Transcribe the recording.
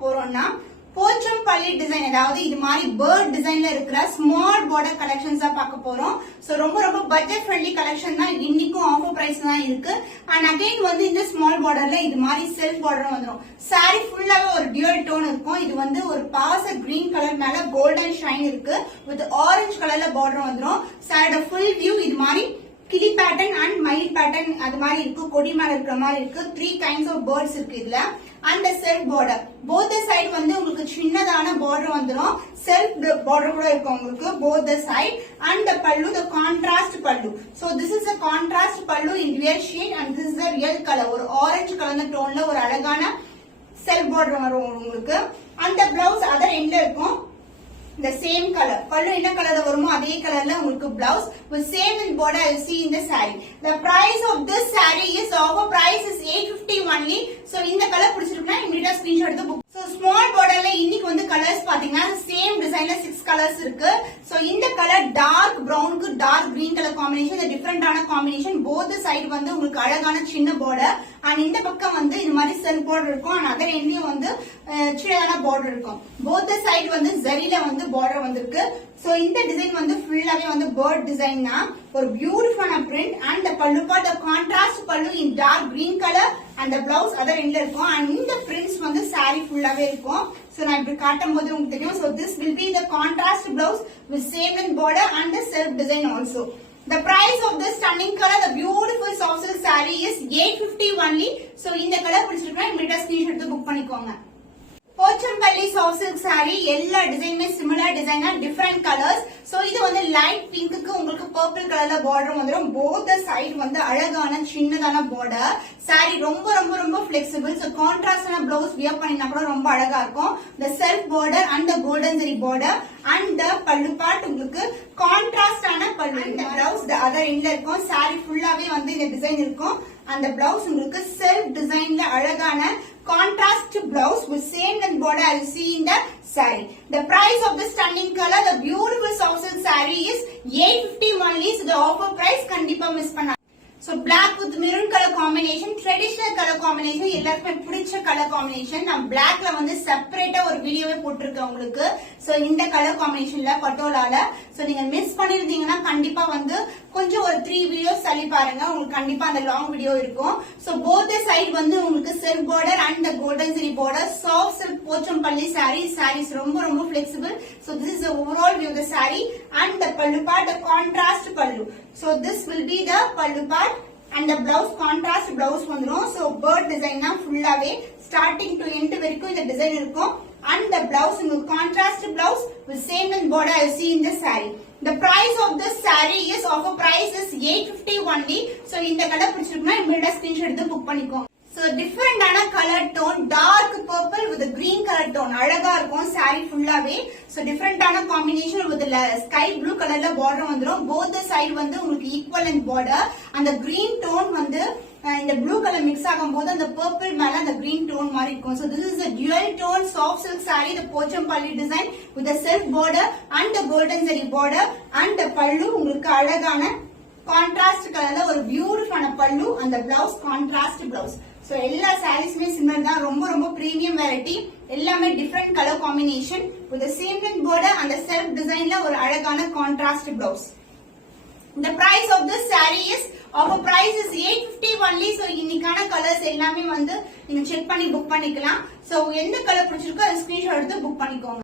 பார்க்க போறோம்னா போச்சம்பள்ளி டிசைன், அதாவது இது மாதிரி பேர்ட் டிசைன்ல இருக்கிற ஸ்மால் பார்டர் கலெக்ஷன்ஸ் தான் பார்க்க போறோம். சோ ரொம்ப பட்ஜெட் ஃப்ரெண்ட்லி கலெக்ஷன் தான். இன்னைக்கும் ஆஃபர் பிரைஸ் தான் இருக்கு. அண்ட் அகைன் வந்து இந்த ஸ்மால் பார்டர்ல இது மாதிரி செல்ஃப் பார்டர் வந்துடும். சாரி ஃபுல்லாவே ஒரு டியூல் டோன் இருக்கும். இது வந்து ஒரு பாச கிரீன் கலர் மேல கோல்டன் ஷைன் இருக்கு வித் ஆரஞ்சு கலர்ல பார்டர் வந்துடும். சாரியோட ஃபுல் வியூ இது மாதிரி கிளி பேட்டர்ன் அண்ட் மயில் பேட்டர்ன் அது மாதிரி இருக்கு. கொடி மேல இருக்கிற மாதிரி இருக்கு. 3 கைண்ட்ஸ் ஆஃப் பேர்ட்ஸ் இருக்கு இதுல. And self border both side வந்து உங்களுக்கு சின்னதான பார்டர் வந்துடும். செல்ஃப் பார்டர் கூட இருக்கும் உங்களுக்கு போத் சைடு. அண்ட் பல்லு த கான்ட்ராஸ்ட் பல்லு. So this is a contrast பல்லு in real shade and this is the real color. ஒரு ஆரஞ்சு கலர் டோன்ல ஒரு அழகான செல்ஃப் பார்டர் வரும் உங்களுக்கு. அந்த பிளவுஸ் அதர் எண்ட்ல இருக்கும். The same color. பல்லு என்ன கலர்ல வருமோ அதே கலர்ல உங்களுக்கு blouse with same in border you see in the saree. The price of this saree is offer price is 850 only. So இந்த கலர் பிடிச்சிருக்குனா இமிடியேட்டா ஸ்கிரீன்ஷாட் எடுத்து புக். So small borderல இன்னைக்கு வந்து கலர்ஸ் பாத்தீங்கன்னா சேம் டிசைன்ல 6 கலர்ஸ் இருக்கு. So இந்த கலர் டார்க் பிரவுனுக்கு dark green colour combination. இந்த டிஃபரெண்டான காம்பினேஷன். போத் சைடு வந்து உங்களுக்கு அழகான சின்ன பார்டர். அண்ட் இந்த பக்கம் வந்து இது மாதிரி செல்ஃப் பார்டர் இருக்கும். அண்ட் அதர் எண்ட்லயும் வந்து சின்னதான பார்டர் இருக்கும். போத் சைடு வந்து ஜரில வந்து பார்டர் வந்திருக்கு. சோ இந்த டிசைன் வந்து ஃபுல்லாவே வந்து பேர்ட் டிசைன் தான். ஒரு பியூட்டிஃபுல்லான பிரிண்ட். அண்ட் பல்லு பார்ட் கான்ட்ராஸ்ட் பல்லு இன் டார்க் கிரீன் கலர். அந்த பிளவுஸ் அதர் எண்ட்ல இருக்கும். அண்ட் இந்த பிரிண்ட்ஸ் வந்து சாரி ஃபுல்லாவே இருக்கும். சோ நான் இப்படி காட்டும் போது உங்களுக்கு தெரியும். So this will be the contrast blouse with same in border and the self design also. The price of this stunning color, the beautiful soft silk saree is 850 only. So இந்த colour பிடிச்சிருக்கா இமிடியேட்டா screenshot எடுத்து book பண்ணிக்கோங்க. Pochampalli soft silk sari எல்லா டிசைனுமே similar design different colours. So இது வந்து light பிங்க்கு உங்களுக்கு பர்பிள் கலர்ல பார்டர் வந்துடும். போத் சைடு வந்து அழகான சின்னதான பார்டர். சாரி ரொம்ப பிளெக்சிபிள். சோ கான்ட்ராஸ்டான பிளவுஸ் வியர் பண்ணினா கூட ரொம்ப அழகா இருக்கும். the self border and the golden zari border and the பல்லு பார்ட் உங்களுக்கு கான்ட்ராஸ்டான பல்லு. இந்த பிளவுஸ் அதர் எண்ட்ல இருக்கும். சாரி ஃபுல்லாவே வந்து இந்த டிசைன் இருக்கும். அந்த பிளவுஸ் உங்களுக்கு செல்ஃப் டிசைன்ல அழகான contrast blouse with same length border as you see in the saree. The price of this stunning color, the beautiful soft silk saree is 850 only. So the offer price kandipa miss panna. So black with maroon color combination, traditional color combination, எல்லாருக்குமே பிடிச்ச colour combination. நான் பிளாக்ல வந்து செப்பரேட்டா ஒரு வீடியோவே போட்டிருக்கேன் உங்களுக்கு. So இந்த கலர் காம்பினேஷன்ல பட்டோலால. சோ நீங்க மிஸ் பண்ணிருந்தீங்கன்னா கண்டிப்பா வந்து கொஞ்சம் ஒரு 3 வீடியோஸ் தள்ளி பாருங்க. உங்களுக்கு கண்டிப்பா அந்த லாங் வீடியோ இருக்கும். சோ போத் சைடு வந்து உங்களுக்கு self border and the golden zari border. soft silk Pochampalli sarees ரொம்ப flexible. So this is the overall view of the saree and the pallu part, the contrast pallu. So this will be the pallu part. And the blouse contrast blouse வந்துரும். So bird design na fullaவே starting to end வரைக்கும் இந்த design இருக்கும். And the blouse உங்களுக்கு contrast blouse with same in border you see in the saree. The price of this saree is offer price is 850 only. So இந்த colour பிடிச்சிருக்குனா இமிடியேட்டா screenshot எடுத்து book பண்ணிக்கோங்க. So different ஆன color tone, dark purple with a green color tone. அழகா இருக்கும் saree ஃபுல்லாவே. So different ஆன combination with sky blue colorல border வந்துரும். both the side வந்து உங்களுக்கு equal in border. அந்த green tone வந்து இந்த ப்ளூ கலர் மிக்ஸ் ஆகும்போது அந்த பர்பிள் மேல அந்த கிரீன் டோன் மாதிரி இருக்கும். So this is a dual tone soft silk saree, the Pochampalli design with the self border and the golden zari border and the பல்லு உங்களுக்கு அழகான கான்ட்ராஸ்ட் கலர்ல ஒரு பியூட்டிஃபுல்லான பல்லு. அந்த பிளவுஸ் கான்ட்ராஸ்ட் பிளவுஸ். சோ எல்லா சாரீஸ்மே சிமிலர் தான். ரொம்ப பிரீமியம் வெரைட்டி. எல்லாமே different colour combination with the same length border and the self designல ஒரு அழகான contrast blouse. The price of this saree is offer price is 850 only. So இன்னைக்கான colours எல்லாமே வந்து நீங்க செக் பண்ணி புக் பண்ணிக்கலாம். சோ எந்த கலர் பிடிச்சிருக்கோ அதை ஸ்கிரீன்ஷாட் எடுத்து புக் பண்ணிக்கோங்க.